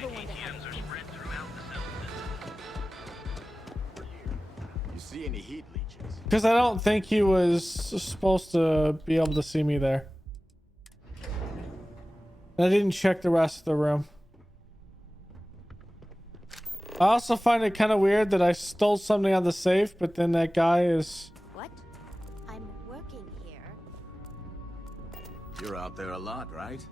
never one to have it. You see any heat leeches? Because I don't think he was supposed to be able to see me there. And I didn't check the rest of the room. I also find it kind of weird that I stole something out of the safe, but then that guy is... What? I'm working here. You're out there a lot, right?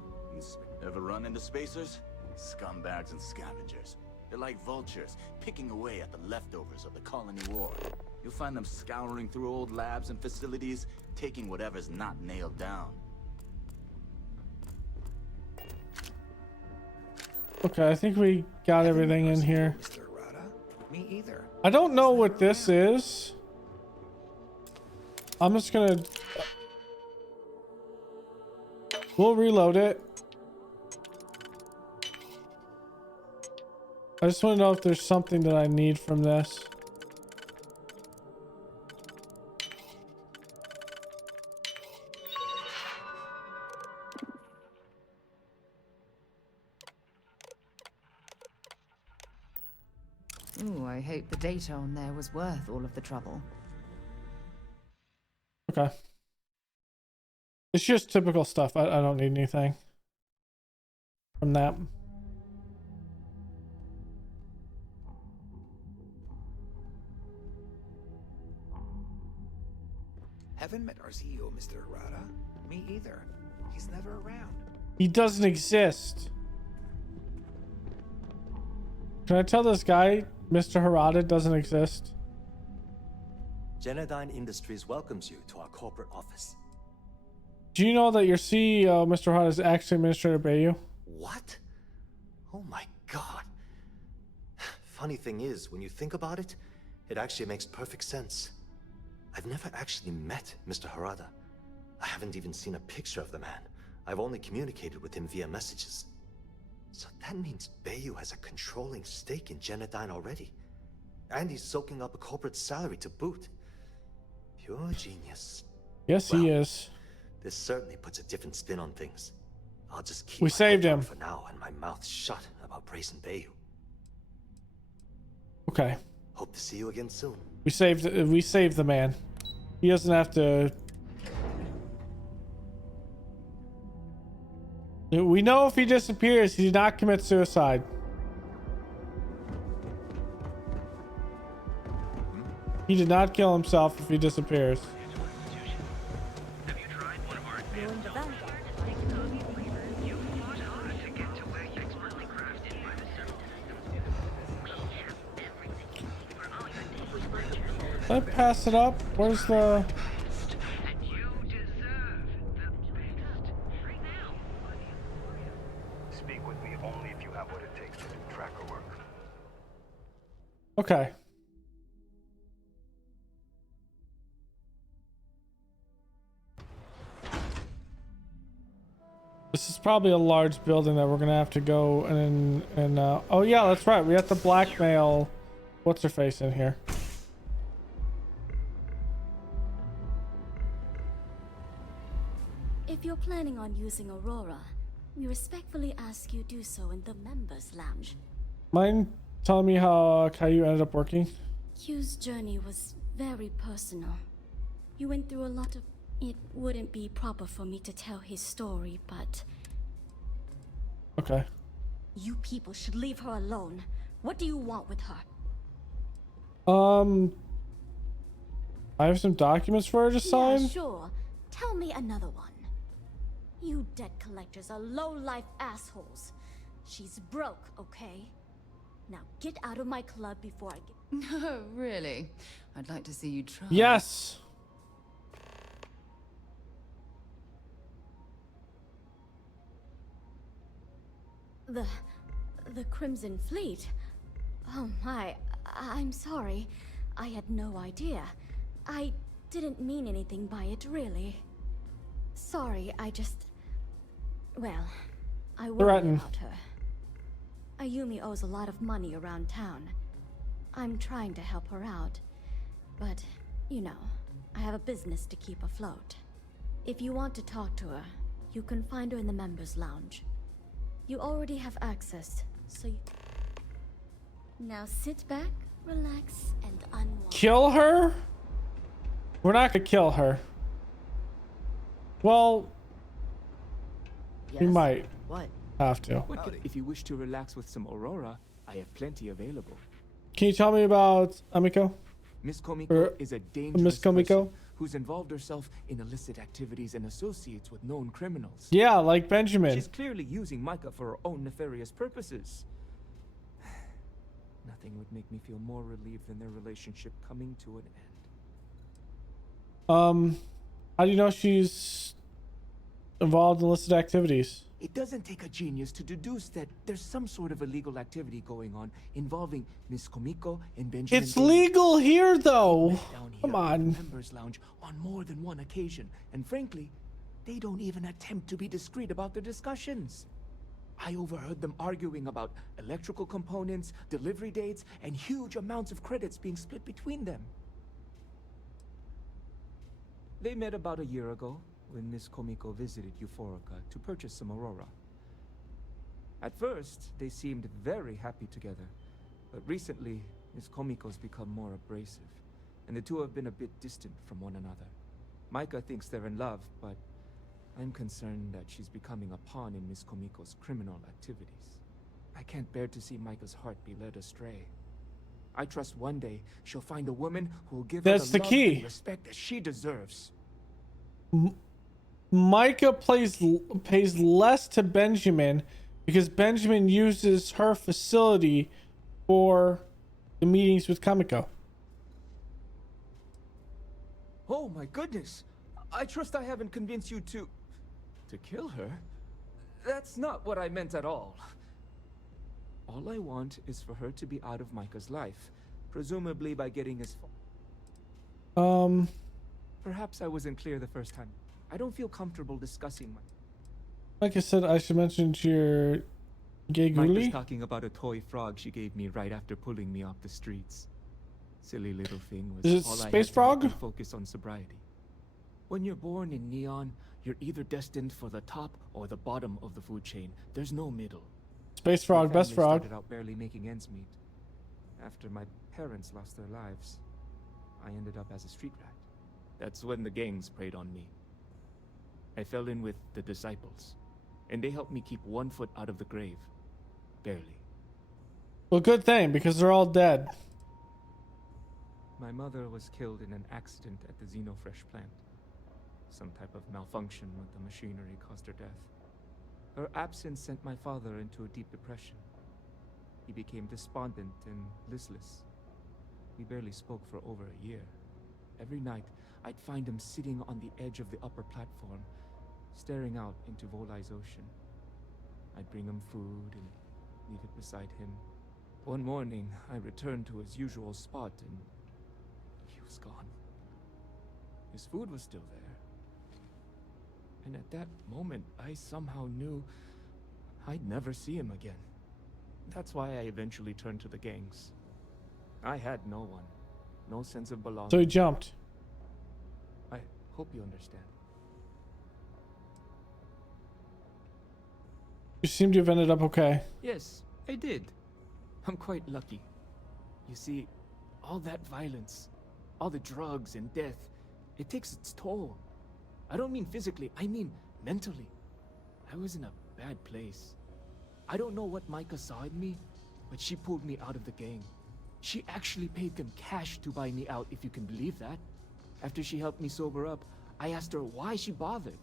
Ever run into spacers? Scumbags and scavengers. They're like vultures, picking away at the leftovers of the colony war. You'll find them scouring through old labs and facilities, taking whatever's not nailed down. Okay, I think we got everything in here. Mr. Arata? Me either. I don't know what this is. I'm just gonna... We'll reload it. I just want to know if there's something that I need from this. Ooh, I hope the data on there was worth all of the trouble. Okay. It's just typical stuff. I don't need anything from that. Haven't met our CEO, Mr. Arata. Me either. He's never around. He doesn't exist. Can I tell this guy Mr. Harada doesn't exist? Genedyne Industries welcomes you to our corporate office. Do you know that your CEO, Mr. Harada, is actually Administrator Bayou? What? Oh my god. Funny thing is, when you think about it, it actually makes perfect sense. I've never actually met Mr. Harada. I haven't even seen a picture of the man. I've only communicated with him via messages. So that means Bayou has a controlling stake in Genedyne already. And he's soaking up a corporate salary to boot. Pure genius. Yes, he is. This certainly puts a different spin on things. I'll just keep We my saved head down him. for now and my mouth shut about Brazen Bayou. Okay. Hope to see you again soon. We saved the man. He doesn't have to... We know if he disappears, he did not commit suicide. He did not kill himself if he disappears. You're in the vanguard. Did I pass it up? Where's the... Speak with me only if you have what it takes to do tracker work. Okay. This is probably a large building that we're gonna have to go and oh yeah, that's right. We have to blackmail what's her face in here. If you're planning on using Aurora, we respectfully ask you do so in the members' lounge. Mind telling me how you ended up working? Q's journey was very personal. You went through a lot of... It wouldn't be proper for me to tell his story, but... Okay. You people should leave her alone. What do you want with her? I have some documents for her to sign. Yeah, sure. Tell me another one. You debt collectors are low-life assholes. She's broke, okay? Now get out of my club before I get... No, really? I'd like to see you try. Yes. The Crimson Fleet? Oh my, I'm sorry. I had no idea. I didn't mean anything by it, really. Sorry, I just... Well, I worry Threaten. about her. Ayumi owes a lot of money around town. I'm trying to help her out. But, you know, I have a business to keep afloat. If you want to talk to her, you can find her in the members' lounge. You already have access So you... Now sit back, relax, and unwind. Kill her? We're not gonna kill her. Well, we Yes? might What? have to. If you wish to relax with some Aurora, I have plenty available. Can you tell me about Amiko? Miss Komiko Or is a Miss dangerous Komiko? person who's involved herself in illicit activities and associates with known criminals. Yeah, like Benjamin. She's clearly using Micah for her own nefarious purposes. Nothing would make me feel more relieved than their relationship coming to an end. How do you know she's involved in illicit activities? It doesn't take a genius to deduce that there's some sort of illegal activity going on involving Miss Komiko and Benjamin. It's Bailey. legal here, though. Down here Come at the on. Members Lounge on more than one occasion, and frankly, they don't even attempt to be discreet about their discussions. I overheard them arguing about electrical components, delivery dates, and huge amounts of credits being split between them. They met about a year ago when Miss Komiko visited Euphorica to purchase some Aurora. At first, they seemed very happy together, but recently, Miss Komiko's become more abrasive, and the two have been a bit distant from one another. Micah thinks they're in love, but I'm concerned that she's becoming a pawn in Miss Komiko's criminal activities. I can't bear to see Micah's heart be led astray. I trust one day she'll find a woman who will give her That's the love key. and respect that she deserves. Micah pays less to Benjamin because Benjamin uses her facility for the meetings with Kamiko. Oh my goodness! I trust I haven't convinced you to kill her? That's not what I meant at all. All I want is for her to be out of Micah's life, presumably by getting his... Perhaps I wasn't clear the first time. I don't feel comfortable discussing my... Like I said, I should mention to your gay Mike was ghoulie. talking about a toy frog she gave me right after pulling me off the streets. Silly little thing was Is it all I had Space to Frog? make me focus on sobriety. When you're born in Neon, you're either destined for the top or the bottom of the food chain. There's no middle. Space My Frog, best family frog. started out barely making ends meet. After my parents lost their lives, I ended up as a street rat. That's when the gangs preyed on me. I fell in with the Disciples, and they helped me keep one foot out of the grave. Barely. Well, good thing, because they're all dead. My mother was killed in an accident at the Xenofresh plant. Some type of malfunction with the machinery caused her death. Her absence sent my father into a deep depression. He became despondent and listless. We barely spoke for over a year. Every night, I'd find him sitting on the edge of the upper platform, staring out into Volai's ocean. I'd bring him food and leave it beside him. One morning, I returned to his usual spot and he was gone. His food was still there. And at that moment, I somehow knew I'd never see him again. That's why I eventually turned to the gangs. I had no one, no sense of belonging. So he jumped. I hope you understand. You seem to have ended up okay. Yes, I did. I'm quite lucky. You see, all that violence, all the drugs and death, it takes its toll. I don't mean physically, I mean mentally. I was in a bad place. I don't know what Micah saw in me, but she pulled me out of the gang. She actually paid them cash to buy me out, if you can believe that. After she helped me sober up, I asked her why she bothered.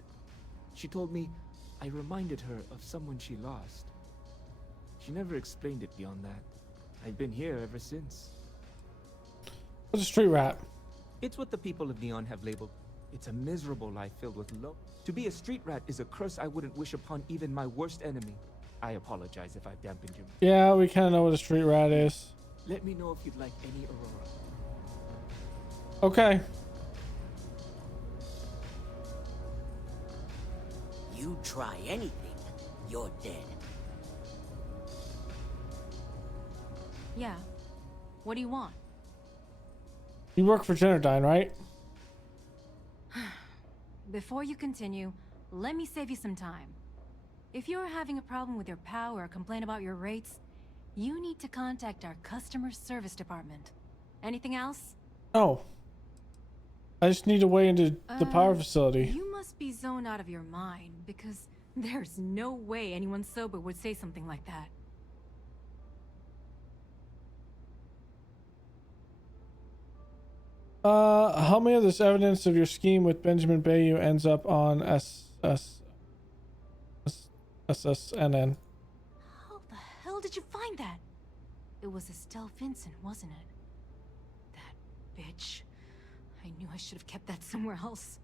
She told me I reminded her of someone she lost. She never explained it beyond that. I've been here ever since. What's a street rat? It's what the people of Neon have labeled. It's a miserable life filled with low. To be a street rat is a curse I wouldn't wish upon even my worst enemy. I apologize if I've dampened your mood. Yeah, we kind of know what a street rat is. Let me know if you'd like any Aurora. Okay. You try anything, you're dead. Yeah. What do you want? You work for Generdyne, right? Before you continue, let me save you some time. If you're having a problem with your POW or complain about your rates, You need to contact our customer service department. Anything else? Oh. I just need a way into the power facility. You must be zoned out of your mind, because there's no way anyone sober would say something like that. How many of this evidence of your scheme with Benjamin Bayou ends up on SSNN? How the hell did you find that? It was Estelle Vincent, wasn't it? That bitch. I knew I should have kept that somewhere else.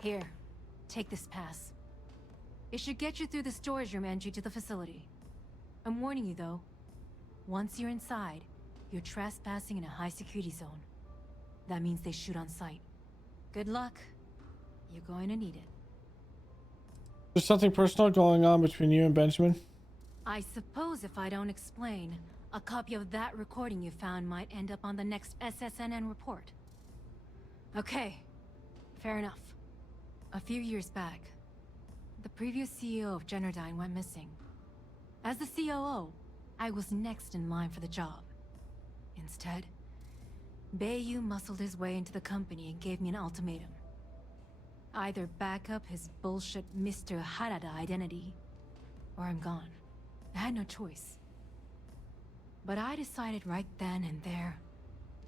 Here, take this pass. It should get you through the storage room entry to the facility. I'm warning you though. Once you're inside, you're trespassing in a high security zone. That means they shoot on sight. Good luck. You're going to need it. There's something personal going on between you and Benjamin? I suppose if I don't explain, a copy of that recording you found might end up on the next SSNN report. Okay, fair enough. A few years back, the previous CEO of Generdyne went missing. As the COO, I was next in line for the job. Instead, Bayou muscled his way into the company and gave me an ultimatum. Either back up his bullshit Mr. Harada identity, or I'm gone. I had no choice. But I decided right then and there,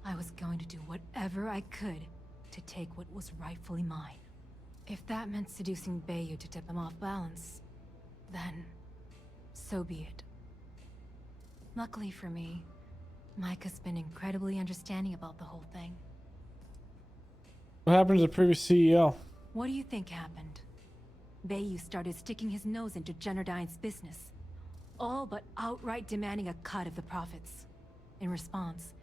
I was going to do whatever I could to take what was rightfully mine. If that meant seducing Bayou to tip him off balance, then so be it. Luckily for me, Mike has been incredibly understanding about the whole thing. What happened to the previous CEO? What do you think happened? Bayou started sticking his nose into Generdyne's business, all but outright demanding a cut of the profits. In response,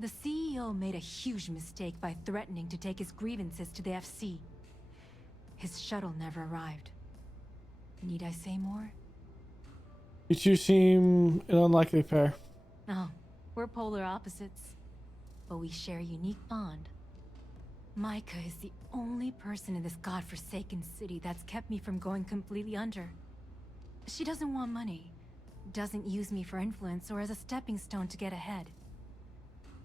the CEO made a huge mistake by threatening to take his grievances to the FC. His shuttle never arrived. Need I say more? You two seem an unlikely pair. Oh, we're polar opposites, but we share a unique bond. Micah is the only person in this godforsaken city that's kept me from going completely under. She doesn't want money, doesn't use me for influence or as a stepping stone to get ahead.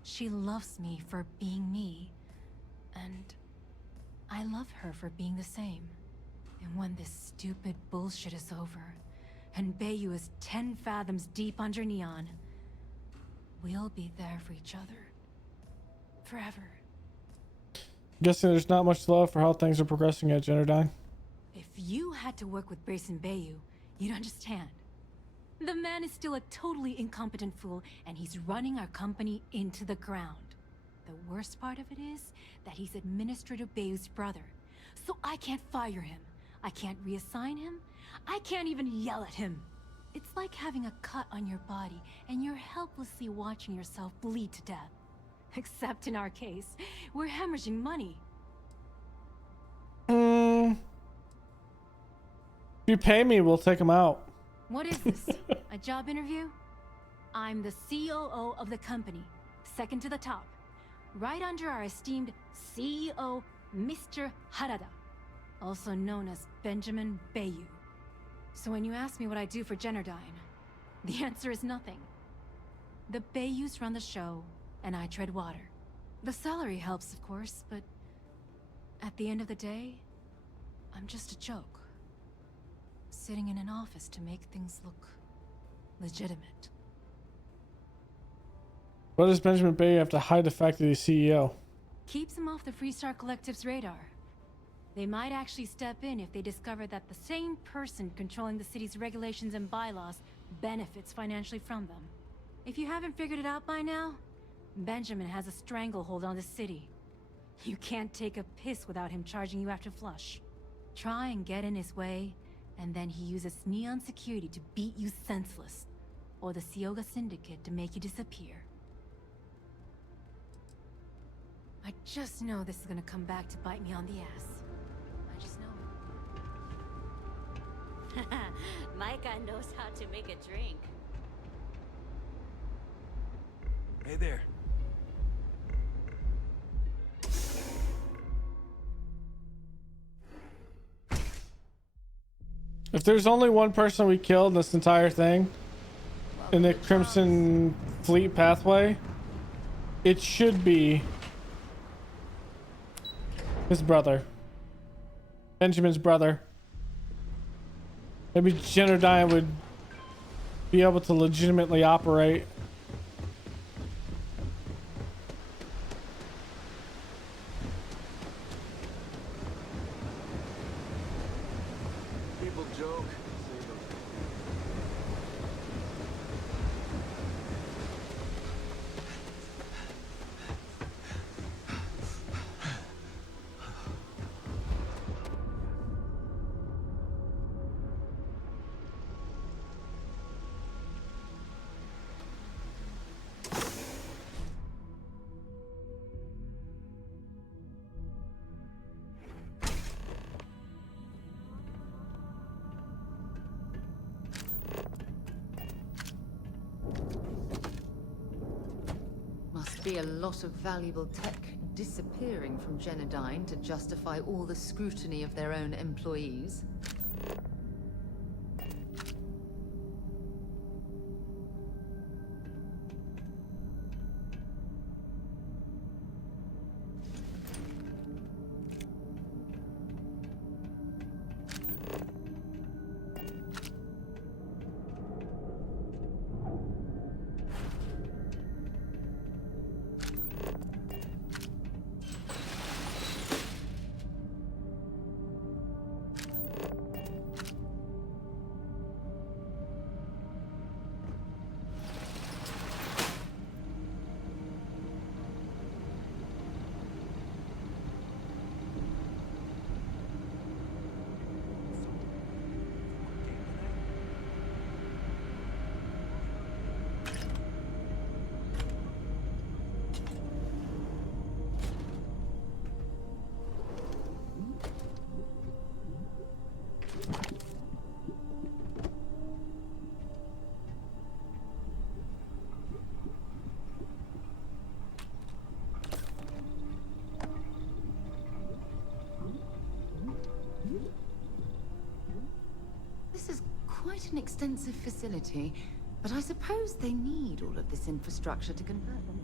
She loves me for being me, and I love her for being the same. And when this stupid bullshit is over, and Bayou is 10 fathoms deep under Neon, we'll be there for each other. Forever. Guessing there's not much love for how things are progressing at Generdyne. If you had to work with Grayson Bayou, you'd understand. The man is still a totally incompetent fool, and he's running our company into the ground. The worst part of it is that he's Administrator Bayou's brother. So I can't fire him. I can't reassign him. I can't even yell at him. It's like having a cut on your body, and you're helplessly watching yourself bleed to death. Except in our case, we're hemorrhaging money. If you pay me, we'll take him out. What is this? A job interview? I'm the COO of the company, second to the top, right under our esteemed CEO, Mr. Harada, also known as Benjamin Bayou. So when you ask me what I do for Generdyne, the answer is nothing. The Bayous run the show, and I tread water. The salary helps, of course, but at the end of the day, I'm just a joke. Sitting in an office to make things look legitimate. What does Benjamin Bayou have to hide the fact that he's CEO? Keeps him off the Freestar Collective's radar. They might actually step in if they discover that the same person controlling the city's regulations and bylaws benefits financially from them. If you haven't figured it out by now, Benjamin has a stranglehold on the city. You can't take a piss without him charging you after flush. Try and get in his way, and then he uses Neon security to beat you senseless, or the Sioga Syndicate to make you disappear. I just know this is gonna come back to bite me on the ass. I just know it. Micah knows how to make a drink. Hey there. If there's only one person we killed in this entire thing, in the Crimson Fleet pathway, it should be his brother. Benjamin's brother. Maybe Genodyne would be able to legitimately operate. People joke. Must be a lot of valuable tech disappearing from Genodyne to justify all the scrutiny of their own employees. This is quite an extensive facility, but I suppose they need all of this infrastructure to convert them.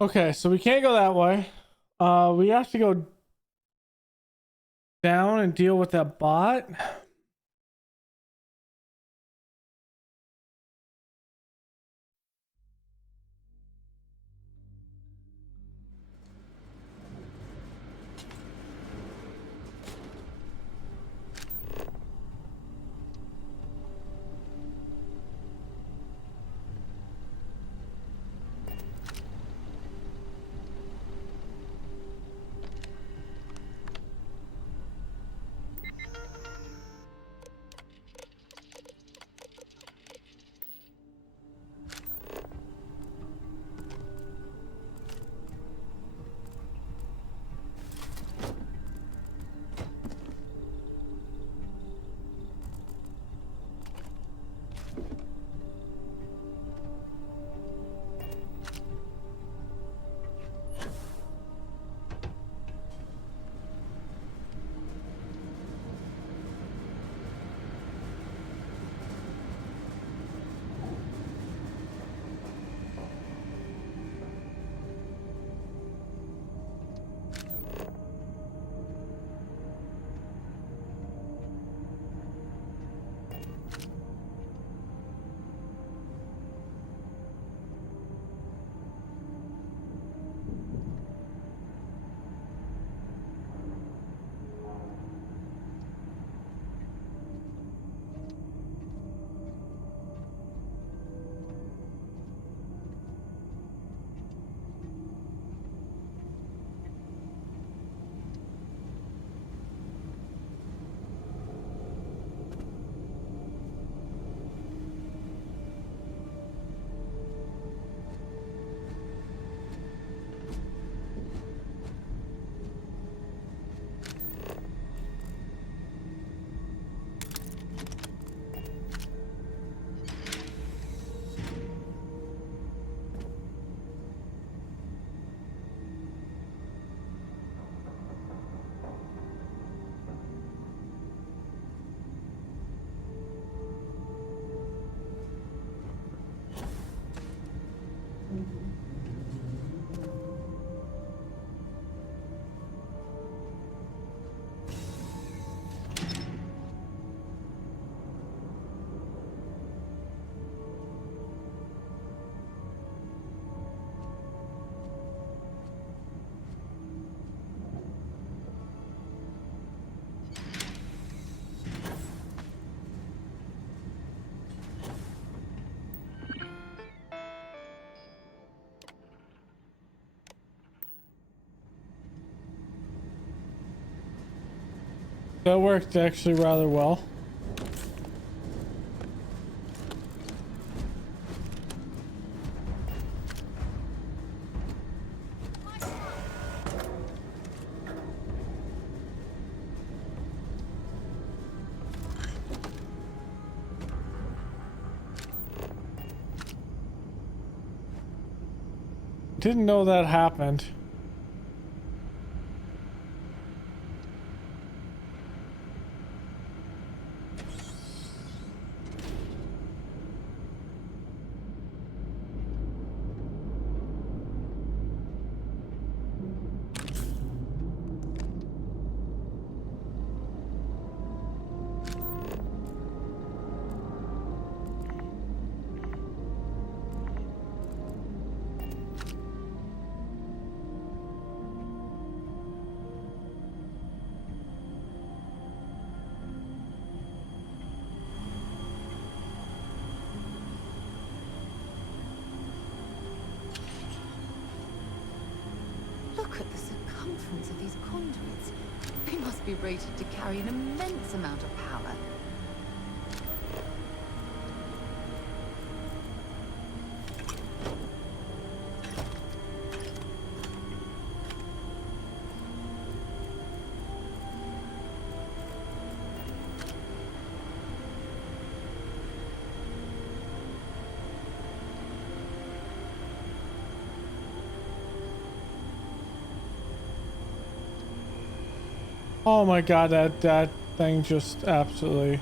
Okay, so we can't go that way. We have to go down and deal with that bot. That worked actually rather well. Didn't know that happened. Look at the circumference of these conduits. They must be rated to carry an immense amount of power. Oh my god, that thing just absolutely.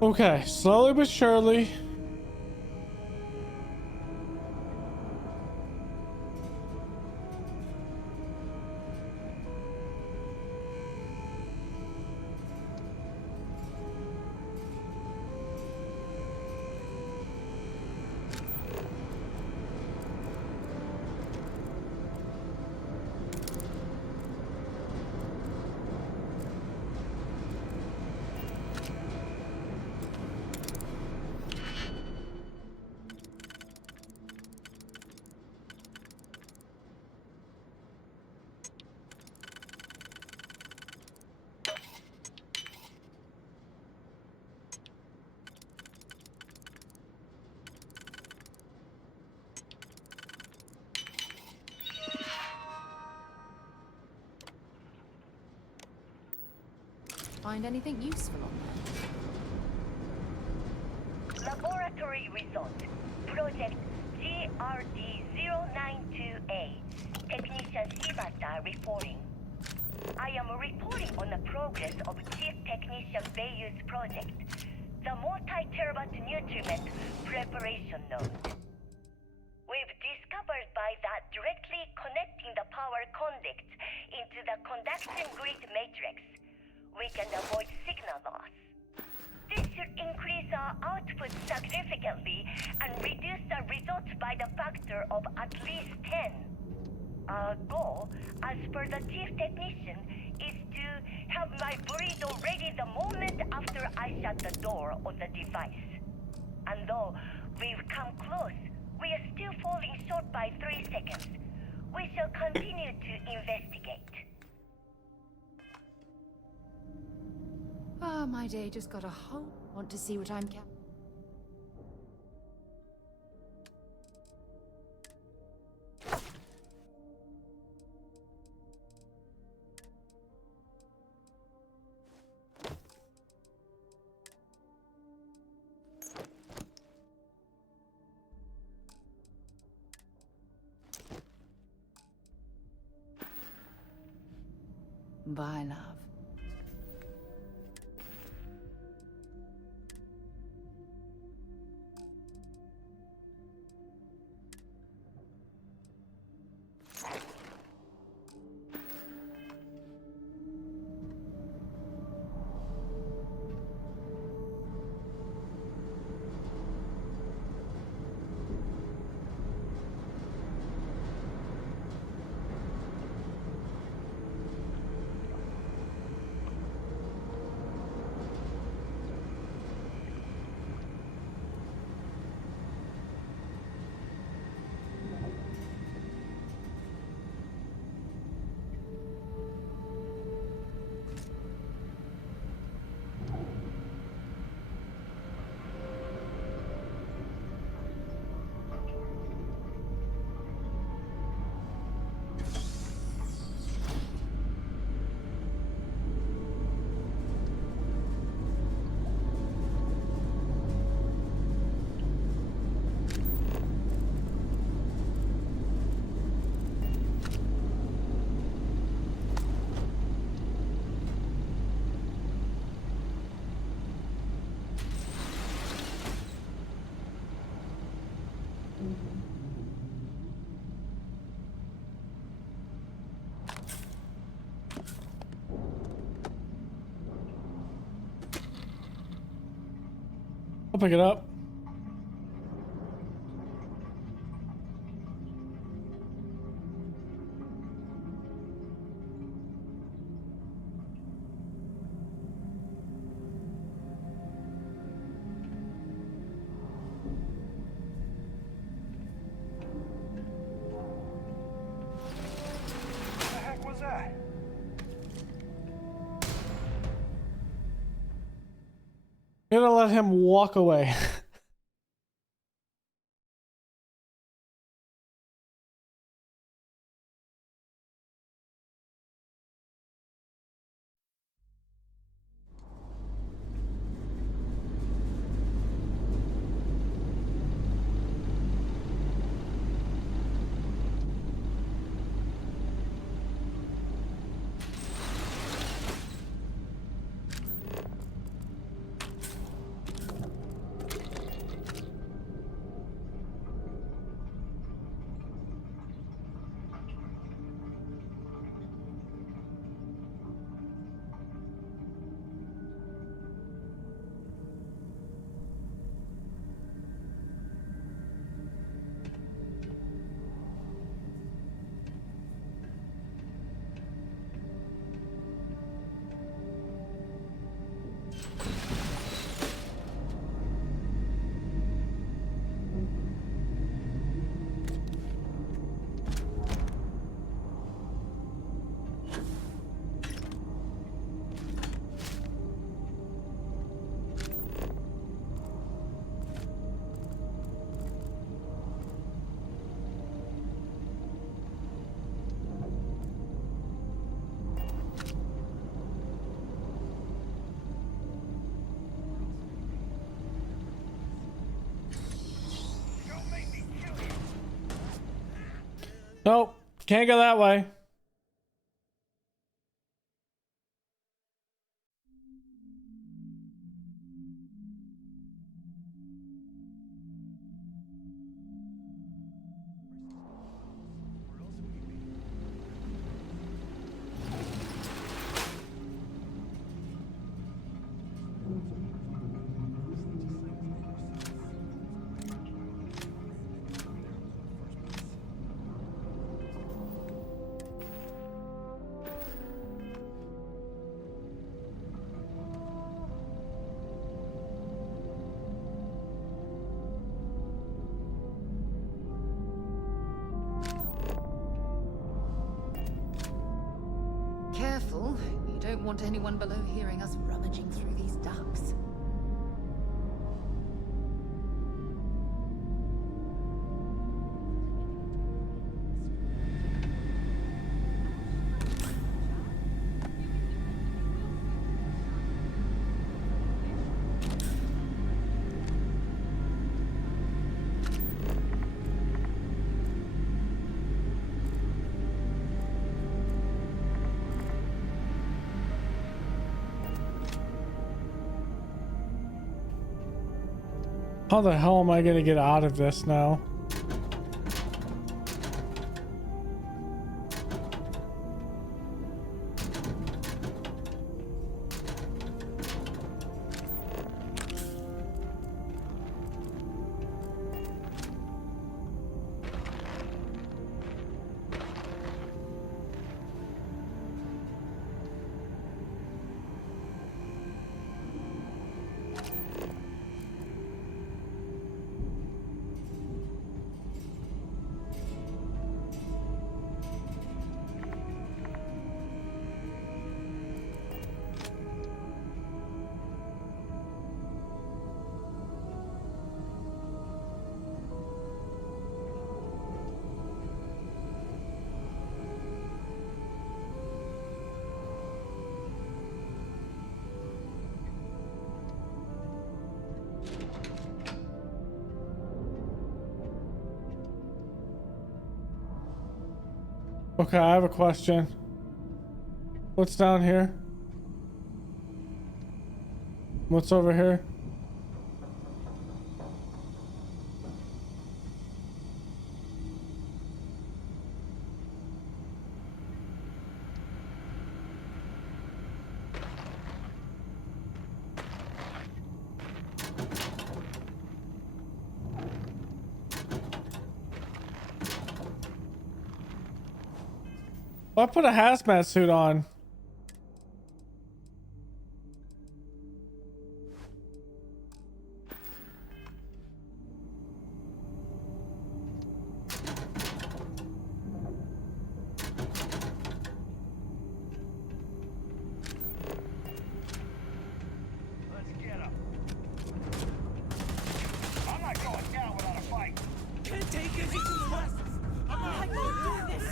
Okay, slowly but surely. Find anything useful on there? Laboratory result. Project GRD-092A. Technician Shibata reporting. I am reporting on the progress of Chief Technician Bayu's project, the multi-terabyte nutriment preparation node. We've discovered by that directly connecting the power conducts into the conduction grid matrix, we can avoid signal loss. This should increase our output significantly and reduce the results by the factor of at least 10. Our goal, as per the chief technician, is to have my burrito ready the moment after I shut the door on the device. And though we've come close, we are still falling short by 3 seconds. We shall continue to investigate. Ah, my day just got a whole... Want to see what I'm cap... Bye, love. I'll pick it up. What the heck was that? I'm gonna let him walk away. Nope, can't go that way. Careful. You don't want anyone below hearing us rummaging through these ducts. How the hell am I gonna get out of this now? Okay, I have a question. What's down here? What's over here? I put a hazmat suit on. Let's get him. I'm not going down without a fight. Can't take it to the west. I'm not going to do this.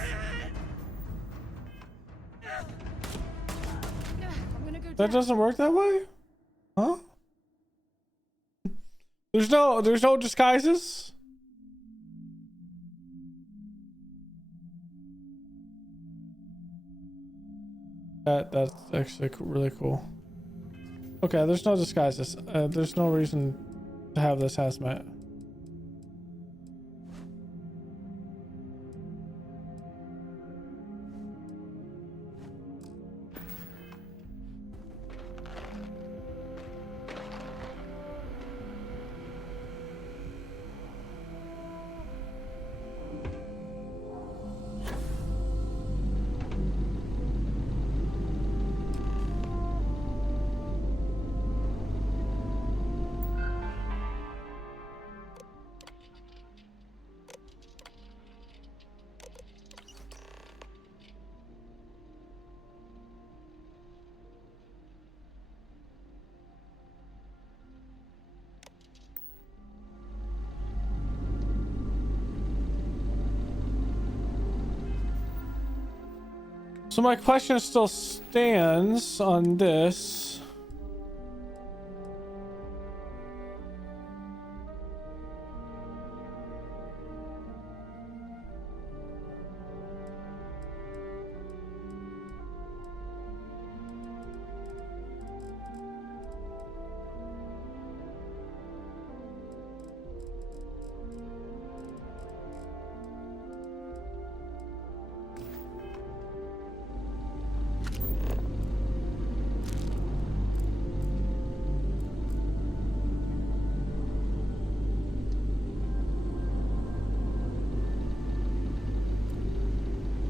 That doesn't work that way? Huh? There's no disguises? That's actually really cool. Okay, there's no disguises. There's no reason to have this hazmat. So my question still stands on this.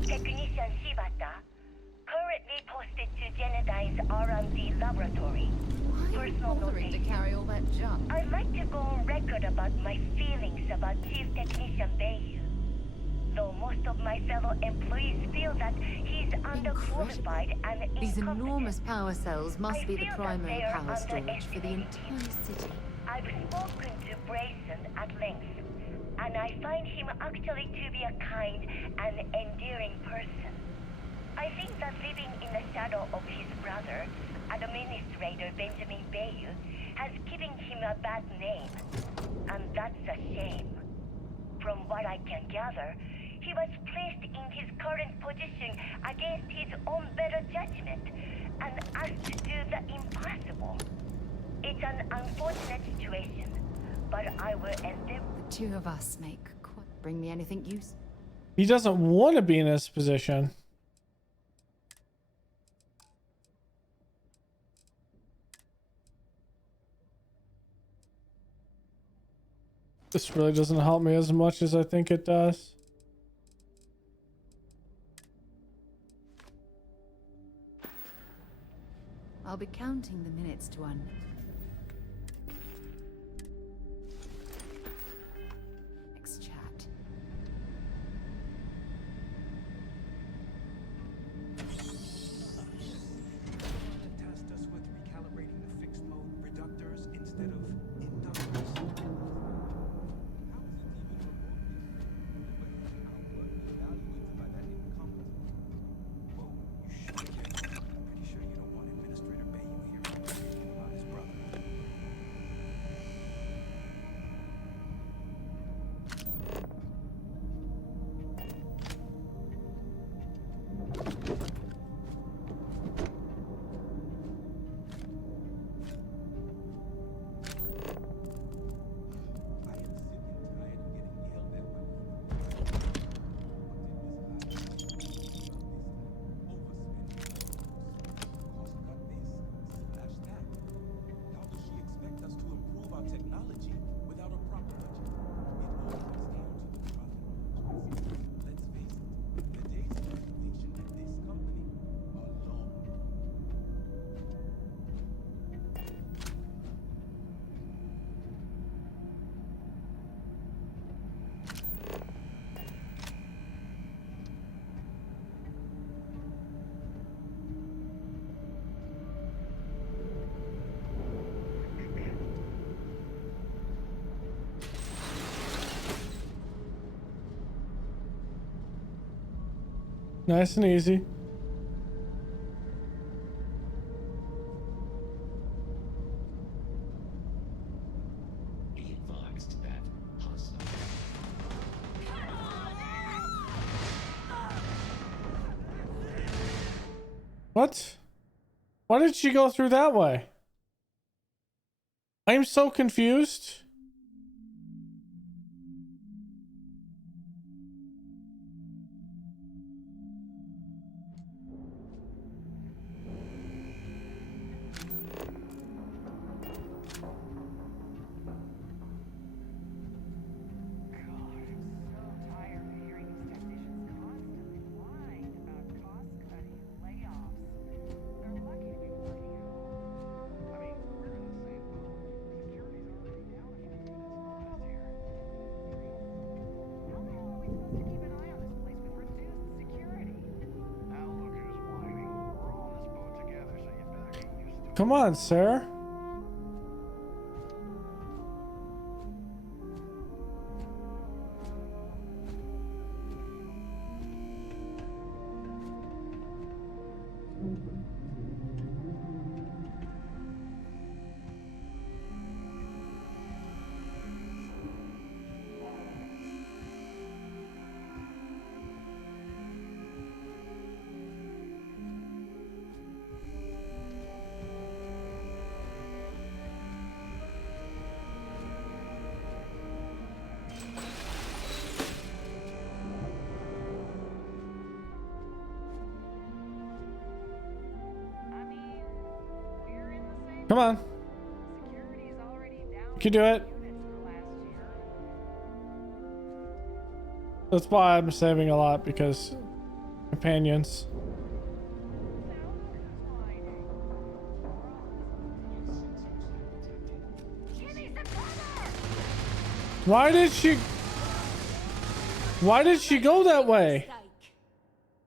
Technician Shibata, currently posted to Genodyne's R&D laboratory. Why are you bothering to carry all that junk? I'd like to go on record about my feelings about Chief Technician Bayu. Though most of my fellow employees feel that he's underqualified and incompetent. These enormous power cells must I be the feel that primary they are power storage for the underestimated. entire city. I've spoken to Brayson at length, and I find him actually to be a kind and endearing person. I think that living in the shadow of his brother, Administrator Benjamin Bayu, has given him a bad name, and that's a shame. From what I can gather, he was placed in his current position against his own better judgment and asked to do the impossible. It's an unfortunate situation, but I will endeavor. The two of us make quite... Bring me anything useful. He doesn't want to be in this position. This really doesn't help me as much as I think it does. I'll be counting the minutes to un... Next chat. Tasked us with recalibrating the fixed mode reductors instead of inductors. Nice and easy. What? Why did she go through that way? I'm so confused. Come on, sir. Come on. You can do it. That's why I'm saving a lot, because companions. Why did she go that way?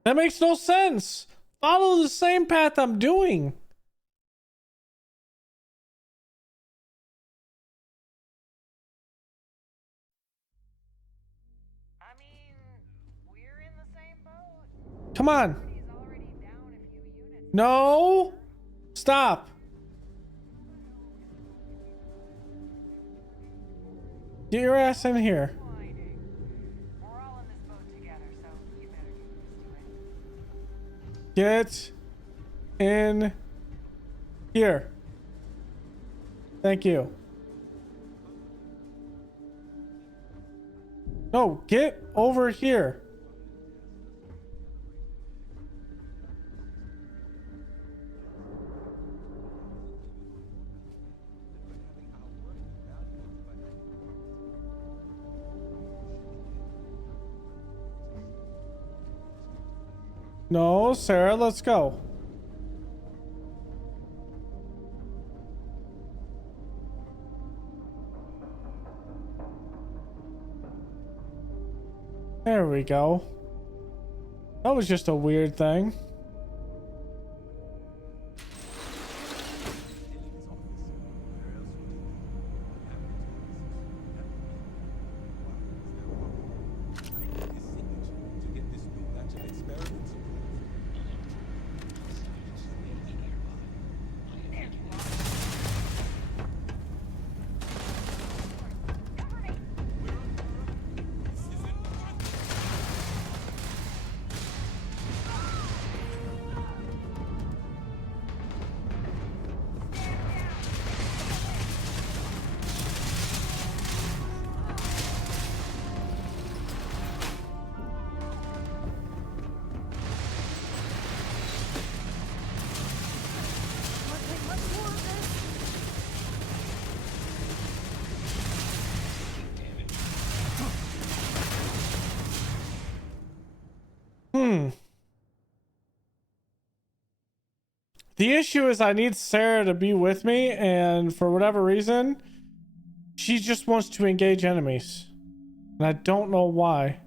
That makes no sense. Follow the same path I'm doing. Come on. No. Stop. Get your ass in here. Get in here. Thank you. No, get over here. No, Sarah, let's go. There we go. That was just a weird thing. The issue is I need Sarah to be with me, and for whatever reason, she just wants to engage enemies. And I don't know why.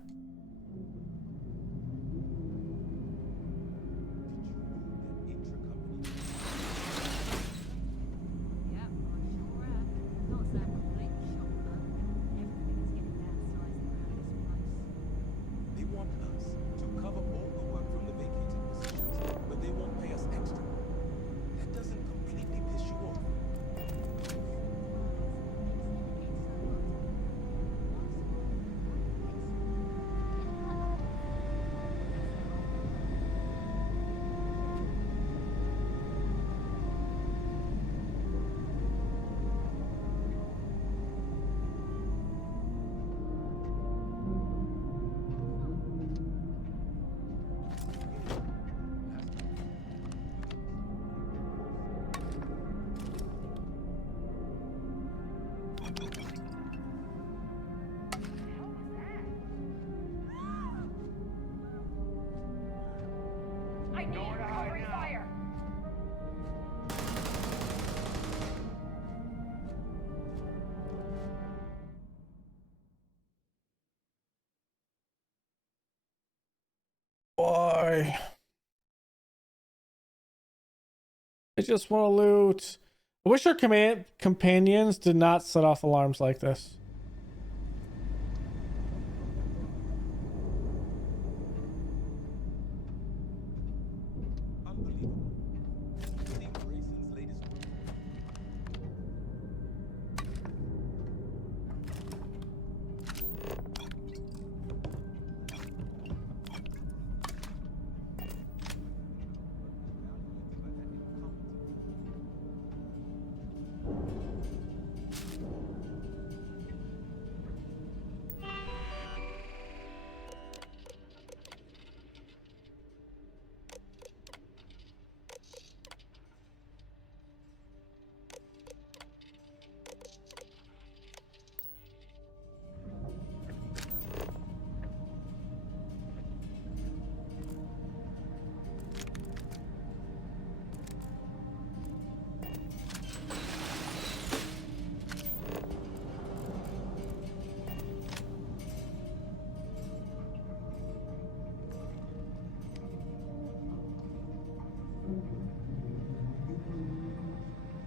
They want us to cover all the work from the vacated positions, but they won't pay us extra. That doesn't completely piss you off. I need covering fire. Why? I just want to loot. I wish our companions did not set off alarms like this. Unbelievable. Seen Grayson's latest work?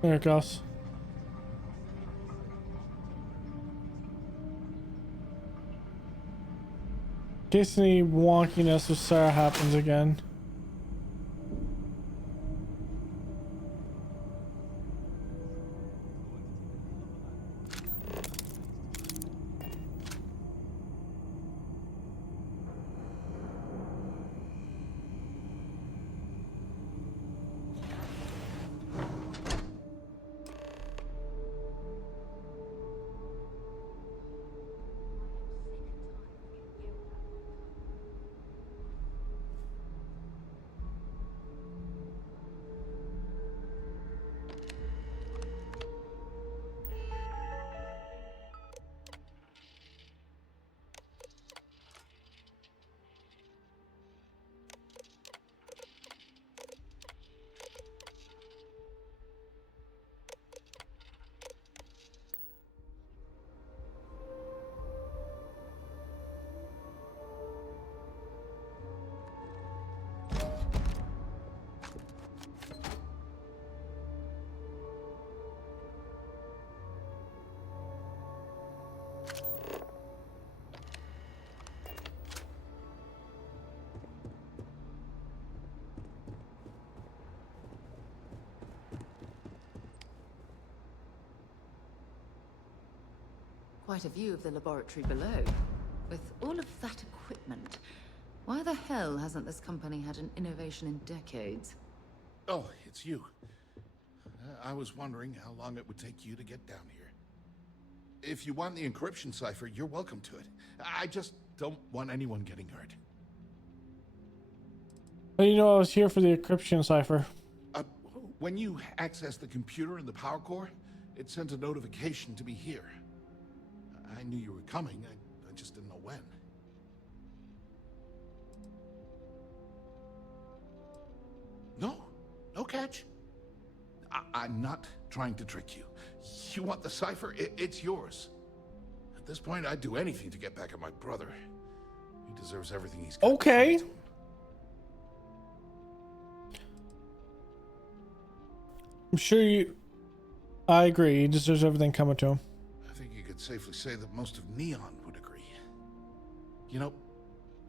There it goes. In case any wonkiness with Sarah happens again. quite a view of the laboratory below. With all of that equipment, why the hell hasn't this company had an innovation in decades? Oh, it's you. I was wondering how long it would take you to get down here. If you want the encryption cipher, you're welcome to it. I just don't want anyone getting hurt. Well, you know, I was here for the encryption cipher. When you access the computer in the power core, it sent a notification to me here. I knew you were coming, I just didn't know when. No catch. I'm not trying to trick you. You want the cipher? It's yours. At this point, I'd do anything to get back at my brother. He deserves everything he's got. Okay. I'm sure you... I agree. He deserves everything coming to him. I think you could safely say that most of Neon would agree. You know,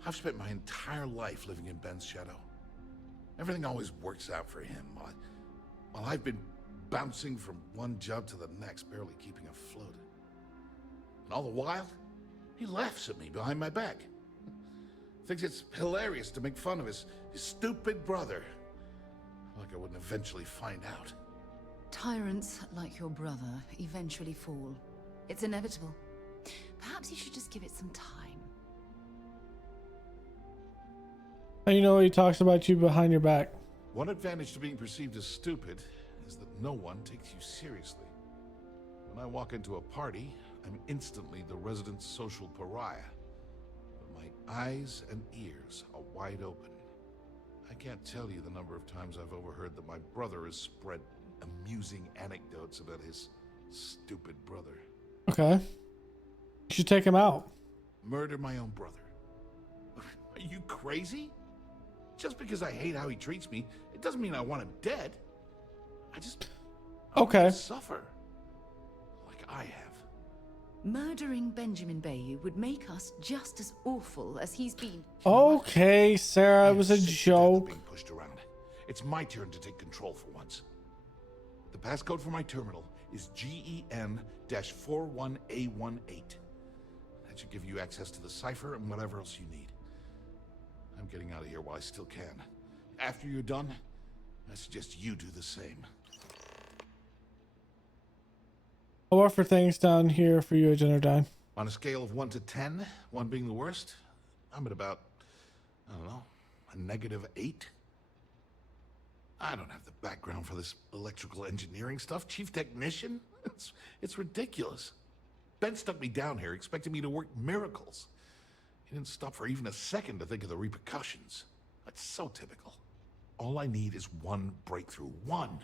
I've spent my entire life living in Ben's shadow. Everything always works out for him, while I've been bouncing from one job to the next, barely keeping afloat. And all the while, he laughs at me behind my back. Thinks it's hilarious to make fun of his stupid brother. Like I wouldn't eventually find out. Tyrants like your brother eventually fall. It's inevitable. Perhaps you should just give it some time. And you know, he talks about you behind your back. One advantage to being perceived as stupid is that no one takes you seriously. When I walk into a party, I'm instantly the resident social pariah. But my eyes and ears are wide open. I can't tell you the number of times I've overheard that my brother has spread amusing anecdotes about his stupid brother. Okay. You should take him out. Murder my own brother. Are you crazy? Just because I hate how he treats me, it doesn't mean I want him dead. I want him to suffer. Like I have. Murdering Benjamin Bayou would make us just as awful as he's been. Okay, Sarah, it was a joke. Being pushed around. It's my turn to take control for once. The passcode for my terminal is GEN-41A18. That should give you access to the cipher and whatever else you need. I'm getting out of here while I still can. After you're done, I suggest you do the same. I'll offer things down here for you, Agenda. On a scale of 1 to 10, 1 being the worst, I'm at about, I don't know, a -8. I don't have the background for this electrical engineering stuff. Chief technician? It's ridiculous. Ben stuck me down here expecting me to work miracles. He didn't stop for even a second to think of the repercussions. That's so typical. All I need is one breakthrough. One.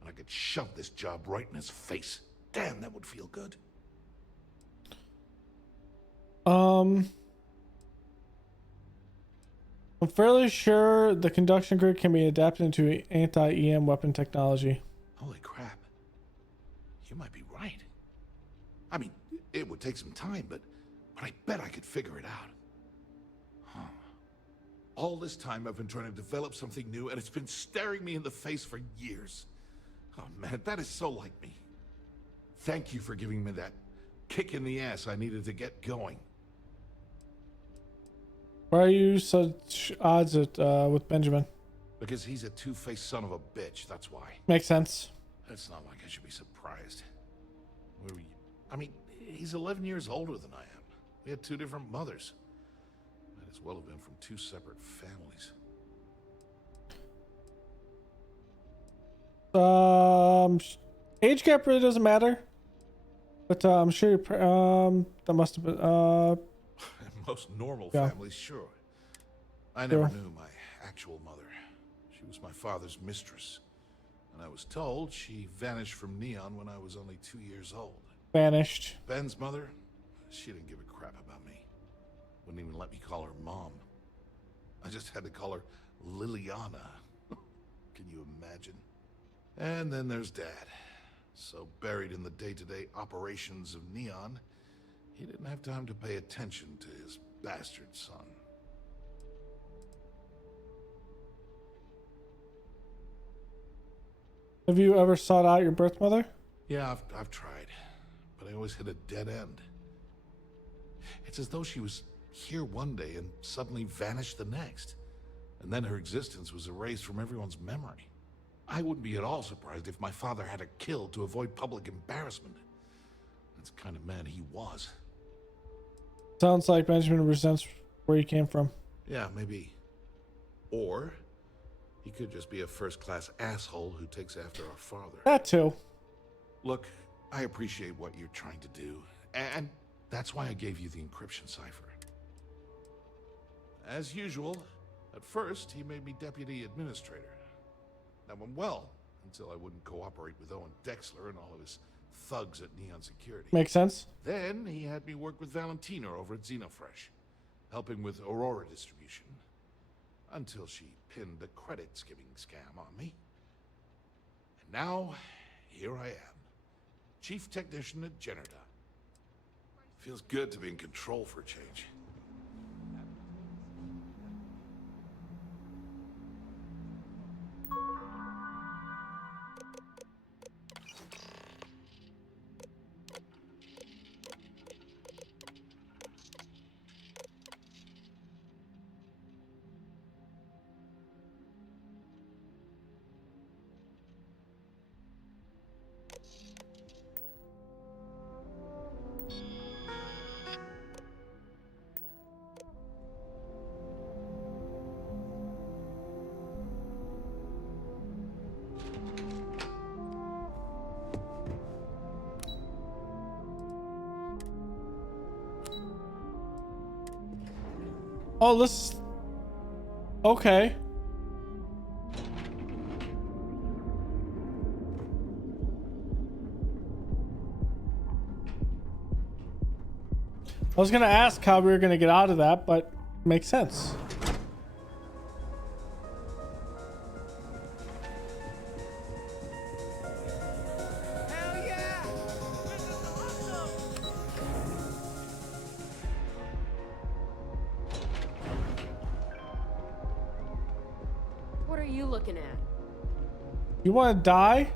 And I could shove this job right in his face. Damn, that would feel good. I'm fairly sure the conduction grid can be adapted into anti-EM weapon technology. Holy crap. You might be right. I mean, it would take some time, but I bet I could figure it out. Huh. All this time I've been trying to develop something new, and it's been staring me in the face for years. Oh man, that is so like me. Thank you for giving me that kick in the ass I needed to get going. Why are you such odds with Benjamin? Because he's a two-faced son of a bitch, that's why. Makes sense. It's not like I should be surprised. Where were you? I mean, he's 11 years older than I am. We had 2 different mothers. Might as well have been from 2 separate families. Age gap really doesn't matter. But I'm sure that must have been Most normal families, sure. I never knew my actual mother. She was my father's mistress. And I was told she vanished from Neon when I was only 2 years old. Vanished. Ben's mother, she didn't give a crap about me. Wouldn't even let me call her mom. I just had to call her Liliana. Can you imagine? And then there's Dad. So buried in the day-to-day operations of Neon, he didn't have time to pay attention to his bastard son. Have you ever sought out your birth mother? Yeah, I've tried, but I always hit a dead end. It's as though she was here one day and suddenly vanished the next. And then her existence was erased from everyone's memory. I wouldn't be at all surprised if my father had her killed to avoid public embarrassment. That's the kind of man he was. Sounds like Benjamin resents where he came from. Yeah, maybe. Or he could just be a first-class asshole who takes after our father. That too. Look, I appreciate what you're trying to do, and that's why I gave you the encryption cipher. As usual, at first he made me deputy administrator. That went well, until I wouldn't cooperate with Owen Dexler and all of his thugs at Neon Security. Makes sense. Then he had me work with Valentina over at Xenofresh, helping with Aurora distribution, until she pinned a credit skimming scam on me. And now, here I am, chief technician at Generdyne. Feels good to be in control for a change. Oh, this. Okay. I was gonna ask how we were gonna get out of that, but makes sense. Hell yeah! This is awesome! What are you looking at? You want to die?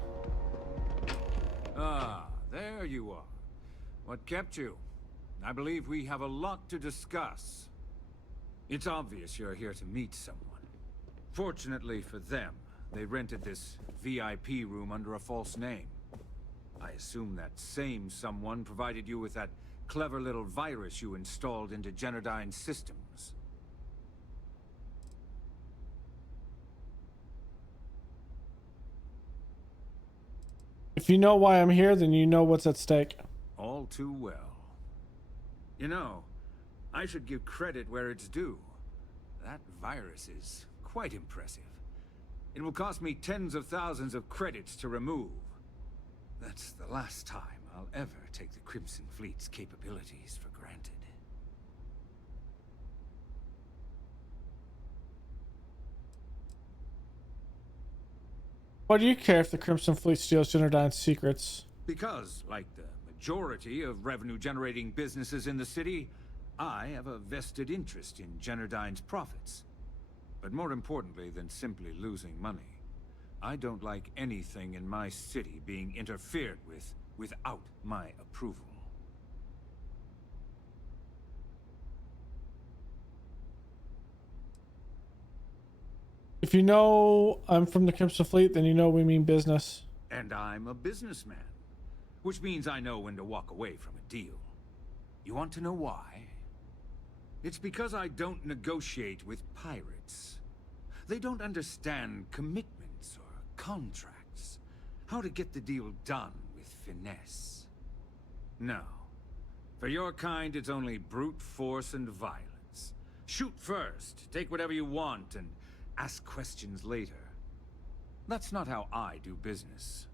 Ah, there you are. What kept you? I believe we have a lot to discuss. It's obvious you're here to meet someone. Fortunately for them, they rented this VIP room under a false name. I assume that same someone provided you with that clever little virus you installed into Generdyne's systems. If you know why I'm here, then you know what's at stake. All too well. You know, I should give credit where it's due. That virus is quite impressive. It will cost me tens of thousands of credits to remove. That's the last time I'll ever take the Crimson Fleet's capabilities for granted. Why do you care if the Crimson Fleet steals Generdyne's secrets? Because, like the majority of revenue-generating businesses in the city, I have a vested interest in Generdyne's profits. But more importantly than simply losing money, I don't like anything in my city being interfered with without my approval. If you know I'm from the Crimson Fleet, then you know we mean business. And I'm a businessman, which means I know when to walk away from a deal. You want to know why? It's because I don't negotiate with pirates. They don't understand commitments or contracts. How to get the deal done with finesse. No. For your kind, it's only brute force and violence. Shoot first, take whatever you want, and ask questions later. That's not how I do business.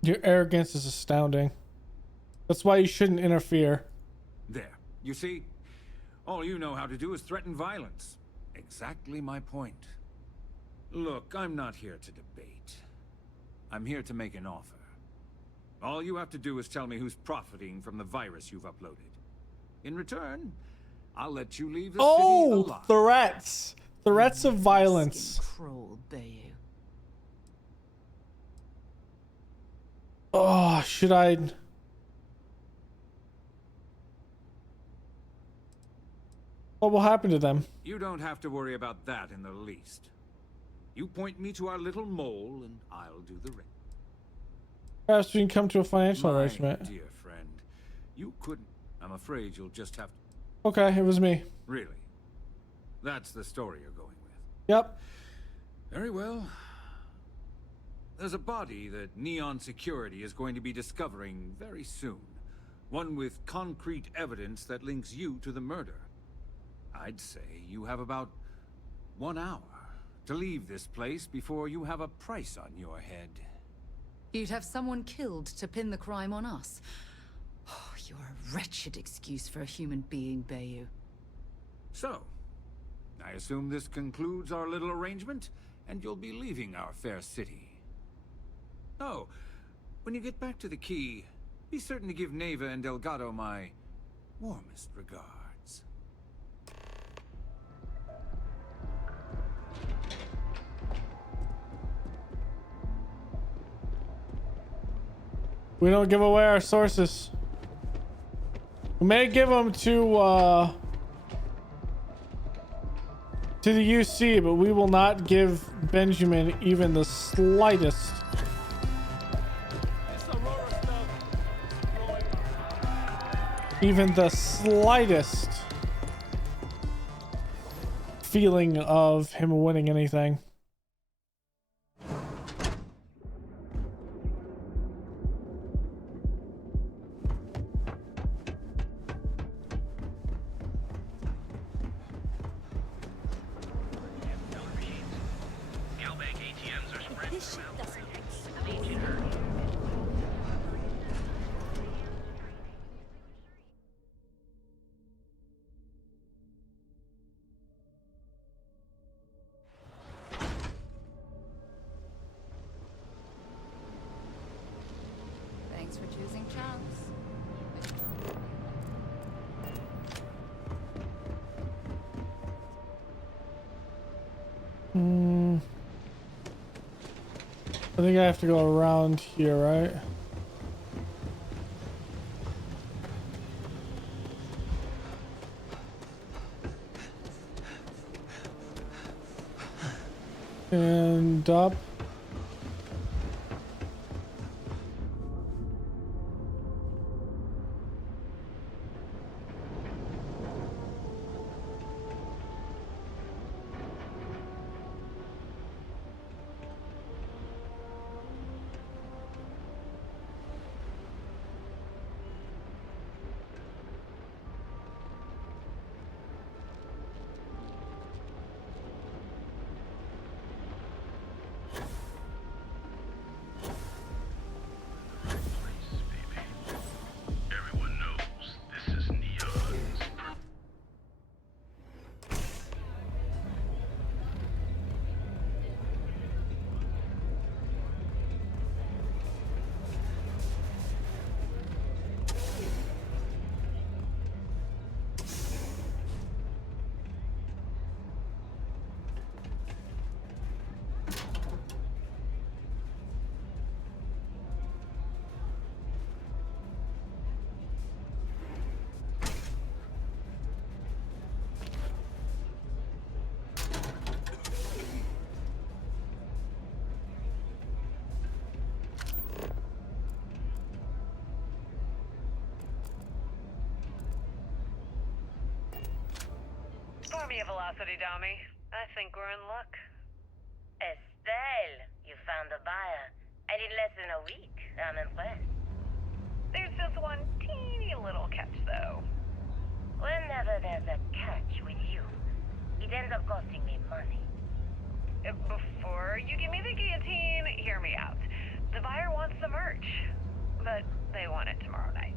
Your arrogance is astounding. That's why you shouldn't interfere. There. You see? All you know how to do is threaten violence. Exactly my point. Look, I'm not here to debate. I'm here to make an offer. All you have to do is tell me who's profiting from the virus you've uploaded. In return, I'll let you leave the city alive. Threats. Threats of violence. Cruel, Bayou. Oh, should I? What will happen to them? You don't have to worry about that in the least. You point me to our little mole, and I'll do the rest. Perhaps we can come to a financial My arrangement. dear friend, you couldn't. I'm afraid you'll just have to. Okay, it was me. Really? That's the story you're going with? Yep. Very well. There's a body that Neon Security is going to be discovering very soon. One with concrete evidence that links you to the murder. I'd say you have about 1 hour to leave this place before you have a price on your head. You'd have someone killed to pin the crime on us. Oh, you're a wretched excuse for a human being, Bayou. So, I assume this concludes our little arrangement, and you'll be leaving our fair city. Oh, when you get back to the key, be certain to give Neva and Delgado my warmest regards. We don't give away our sources. We may give them to the UC, but we will not give Benjamin even the slightest. Even the slightest feeling of him winning anything. Thanks for choosing Chunks. I think I have to go around here, right? And up. Pour me a velocity, Dami. I think we're in luck. Estelle, you found a buyer. And in less than a week. I'm impressed. There's just one teeny little catch, though. Whenever there's a catch with you, it ends up costing me money. Before you give me the guillotine, hear me out. The buyer wants the merch, but they want it tomorrow night.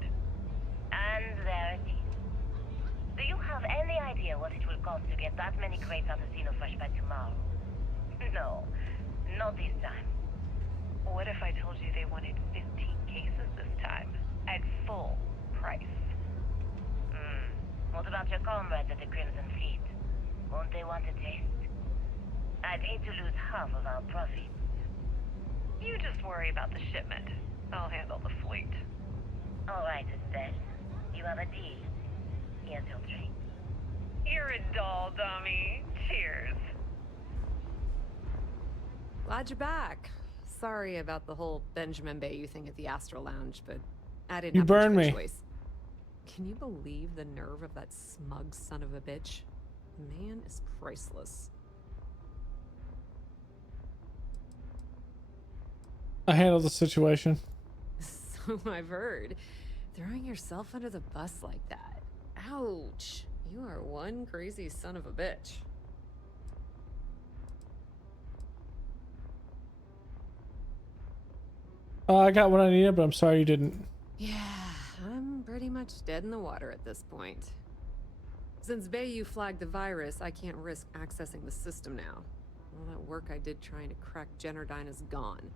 And there it is. Do you have any idea what it will cost to get that many crates out of Xenofresh by tomorrow? No, not this time. What if I told you they wanted 15 cases this time, at full price? What about your comrades at the Crimson Fleet? Won't they want a taste? I'd hate to lose half of our profits. You just worry about the shipment. I'll handle the fleet. All right, Estelle. You have a deal. Here's your drink. You're a doll, dummy. Cheers. Glad you're back. Sorry about the whole Benjamin Bayou thing at the Astral Lounge, but I didn't You have much burned of a me. choice. Can you believe the nerve of that smug son of a bitch? The man is priceless. I handled the situation. So I've heard. Throwing yourself under the bus like that. Ouch. You are one crazy son of a bitch. I got what I needed, but I'm sorry you didn't. Yeah, I'm pretty much dead in the water at this point. Since Bayou flagged the virus, I can't risk accessing the system now. All that work I did trying to crack Generdyne is gone.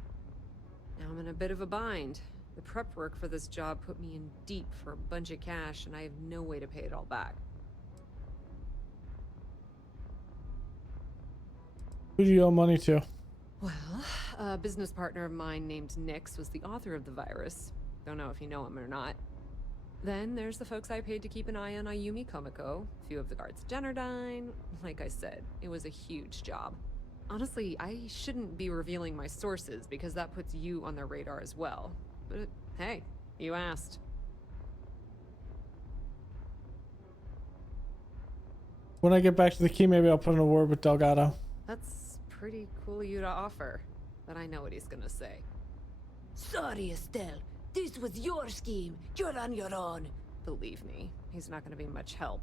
Now I'm in a bit of a bind. The prep work for this job put me in deep for a bunch of cash, and I have no way to pay it all back. Who do you owe money to? Well, a business partner of mine named Nix was the author of the virus. Don't know if you know him or not. Then there's the folks I paid to keep an eye on Ayumi Komiko, a few of the guards at Generdyne. Like I said, it was a huge job. Honestly, I shouldn't be revealing my sources because that puts you on their radar as well. But hey, you asked. When I get back to the key, maybe I'll put in a word with Delgado. That's pretty cool of you to offer, but I know what he's gonna say. Sorry, Estelle. This was your scheme. You're on your own. Believe me, he's not gonna be much help.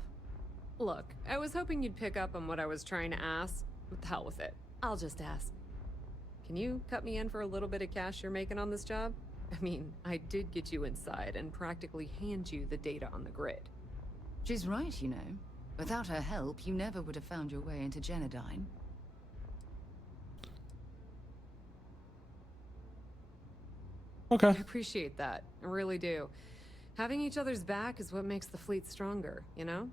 Look, I was hoping you'd pick up on what I was trying to ask. What the hell with it? I'll just ask. Can you cut me in for a little bit of cash you're making on this job? I mean, I did get you inside and practically hand you the data on the grid. She's right, you know. Without her help, you never would have found your way into Genodyne. Okay. I appreciate that. I really do. Having each other's back is what makes the fleet stronger, you know?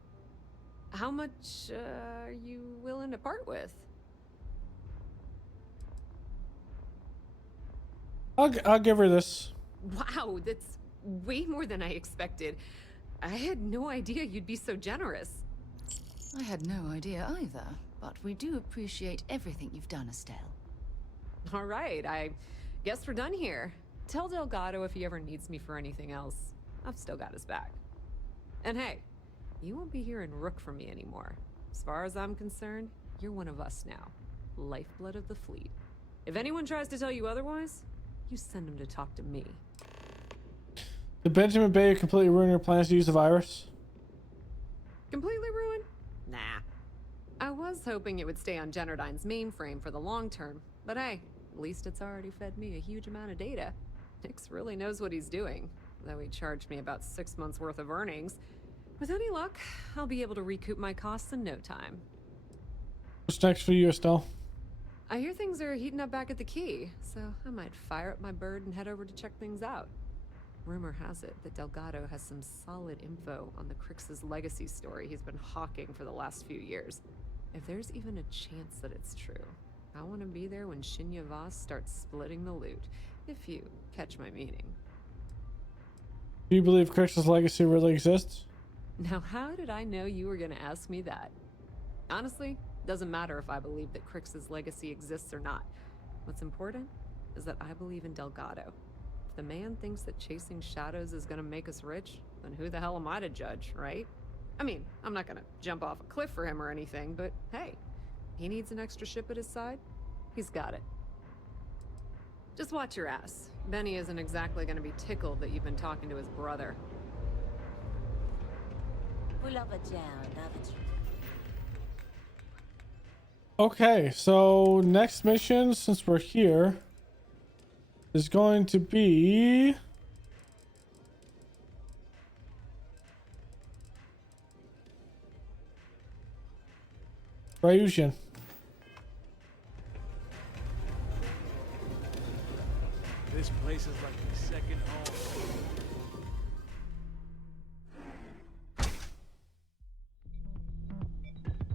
How much are you willing to part with? I'll give her this. Wow, that's way more than I expected. I had no idea you'd be so generous. I had no idea either, but we do appreciate everything you've done, Estelle. All right, I guess we're done here. Tell Delgado if he ever needs me for anything else. I've still got his back. And hey, you won't be hearing Rook from me anymore. As far as I'm concerned, you're one of us now. Lifeblood of the fleet. If anyone tries to tell you otherwise, you send them to talk to me. Did Benjamin Bayou completely ruin your plans to use the virus? Completely ruined? Nah. I was hoping it would stay on Generdyne's mainframe for the long term, but hey, at least it's already fed me a huge amount of data. Nix really knows what he's doing, though he charged me about 6 months worth of earnings. With any luck, I'll be able to recoup my costs in no time. What's next for you, Estelle? I hear things are heating up back at the Key, so I might fire up my bird and head over to check things out. Rumor has it that Delgado has some solid info on the Crix's legacy story he's been hawking for the last few years. If there's even a chance that it's true, I want to be there when Shinya Voss starts splitting the loot, if you catch my meaning. Do you believe Crix's legacy really exists? Now, how did I know you were going to ask me that? Honestly, doesn't matter if I believe that Crix's legacy exists or not. What's important is that I believe in Delgado. If the man thinks that chasing shadows is gonna make us rich, then who the hell am I to judge, right? I mean, I'm not gonna jump off a cliff for him or anything, but hey, he needs an extra ship at his side, he's got it. Just watch your ass. Benny isn't exactly gonna be tickled that you've been talking to his brother. Okay, so next mission, since we're here, is going to be Ryujin. This place is like my second home.